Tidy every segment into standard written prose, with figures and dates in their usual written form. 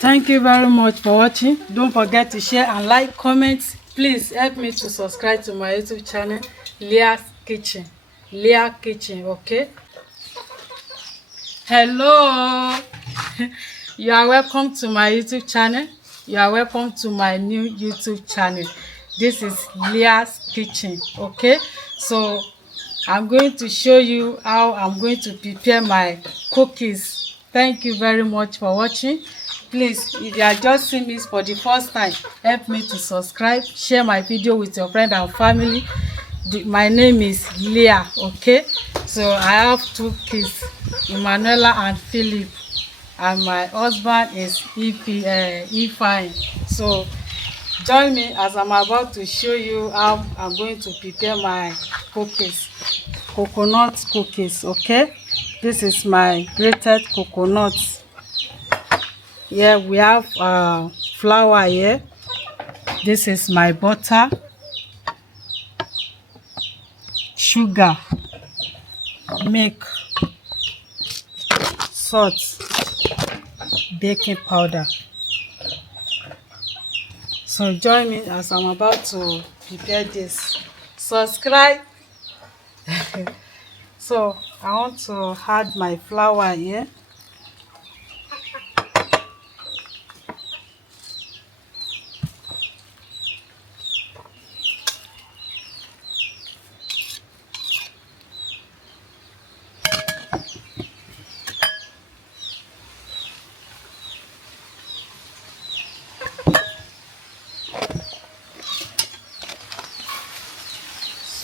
Thank you very much for watching. Don't forget to share and like, comment. Please help me to subscribe to my YouTube channel, Leah's Kitchen. Leah Kitchen, okay? Hello. You are welcome to my YouTube channel. You are welcome to my new YouTube channel. This is Leah's Kitchen, okay? So I'm going to show you how I'm going to prepare my cookies. Thank you very much for watching. Please, if you are just seeing me for the first time, help me to subscribe, share my video with your friend and family. My name is Leah, okay? So I have two kids, Emanuela and Philip, and my husband is Ifeanyi. So join me as I'm about to show you how I'm going to prepare my cookies, coconut cookies, okay? This is my grated coconut. Here we have flour here. This is my butter, sugar, milk, salt, baking powder. So join me as I'm about to prepare this. Subscribe. So I want to add my flour here.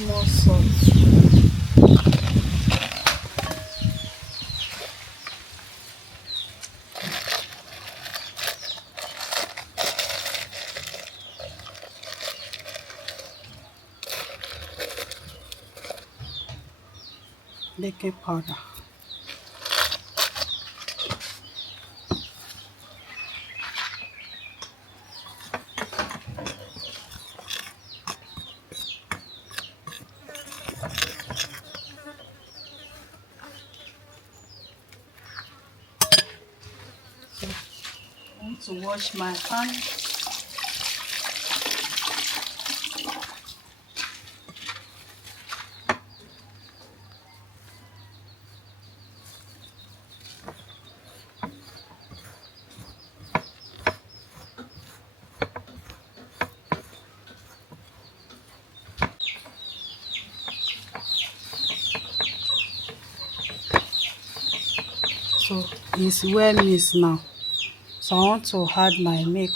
Small salt. Baking powder. So I want to wash my hands. So it's well mixed now. So I want to add my milk.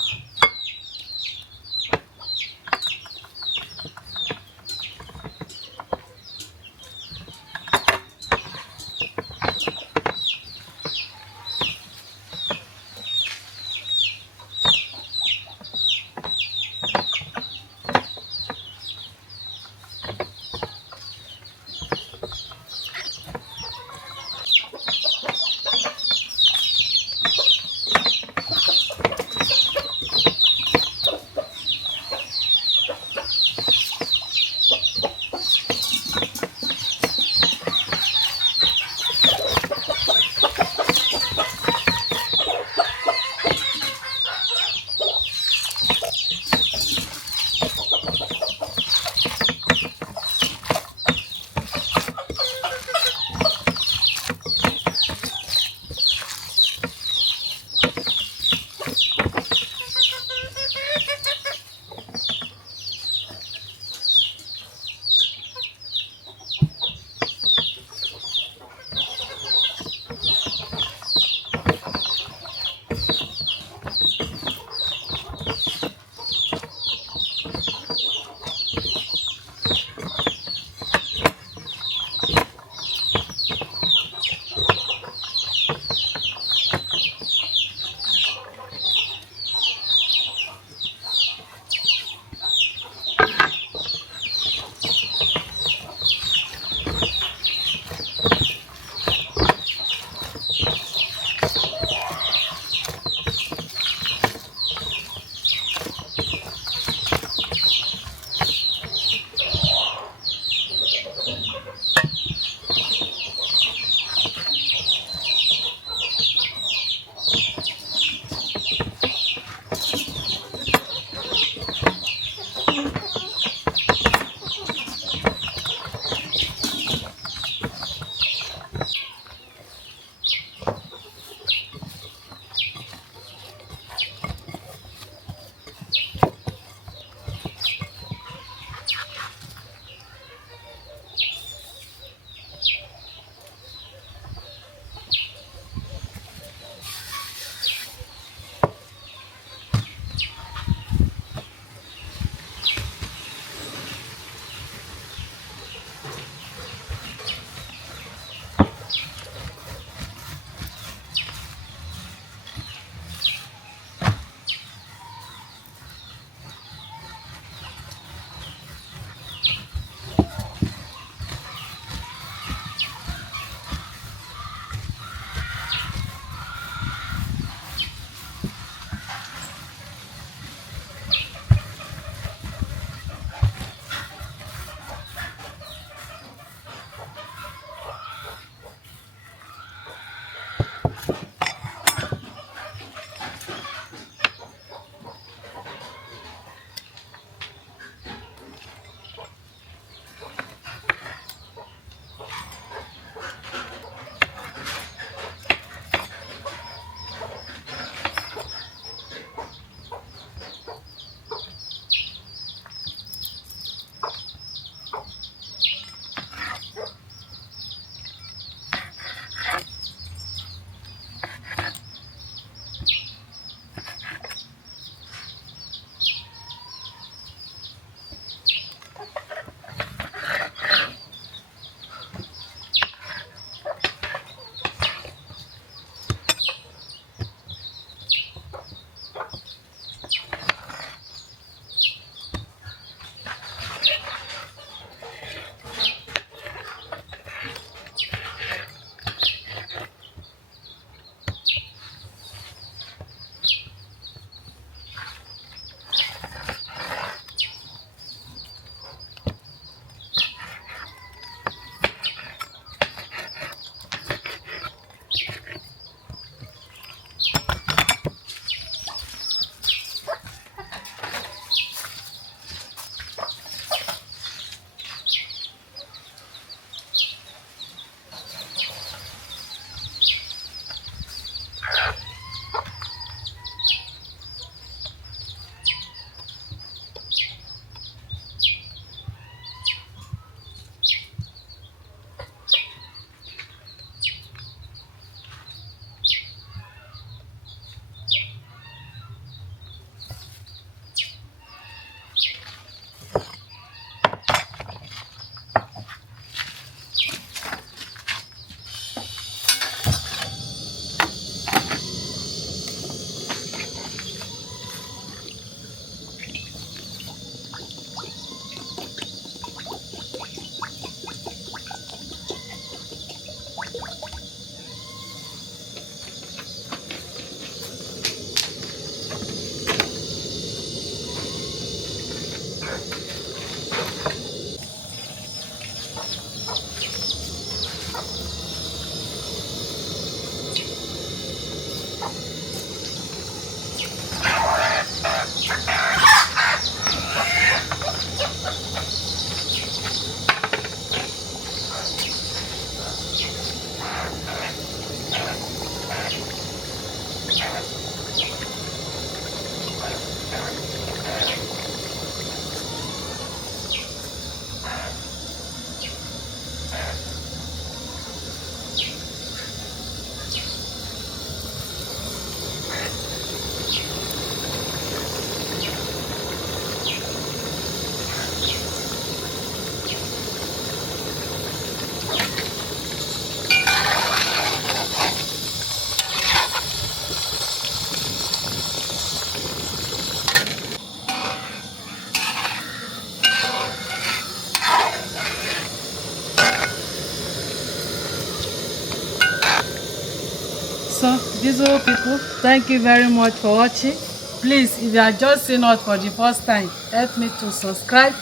So beautiful people, thank you very much for watching. Please, if you are just seeing us for the first time, help me to subscribe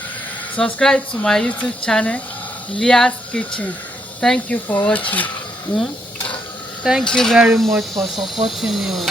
to my YouTube channel, Leah's Kitchen. Thank you for watching. Thank you very much for supporting me.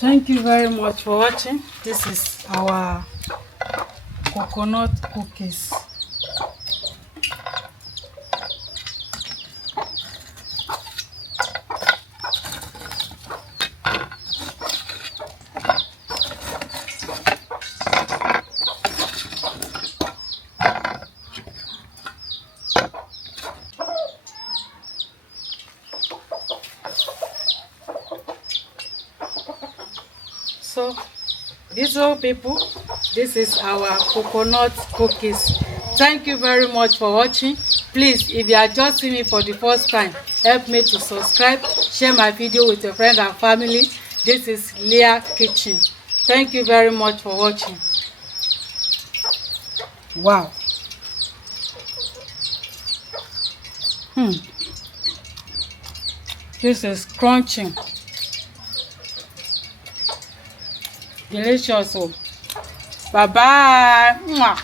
Thank you very much for watching. This is our coconut cookies. So beautiful people, this is our coconut cookies. Thank you very much for watching. Please, if you are just seeing me for the first time, help me to subscribe, share my video with your friends and family. This is Leah Kitchen. Thank you very much for watching. Wow. This is crunching. Delicious. Oh. Bye bye. Mwah.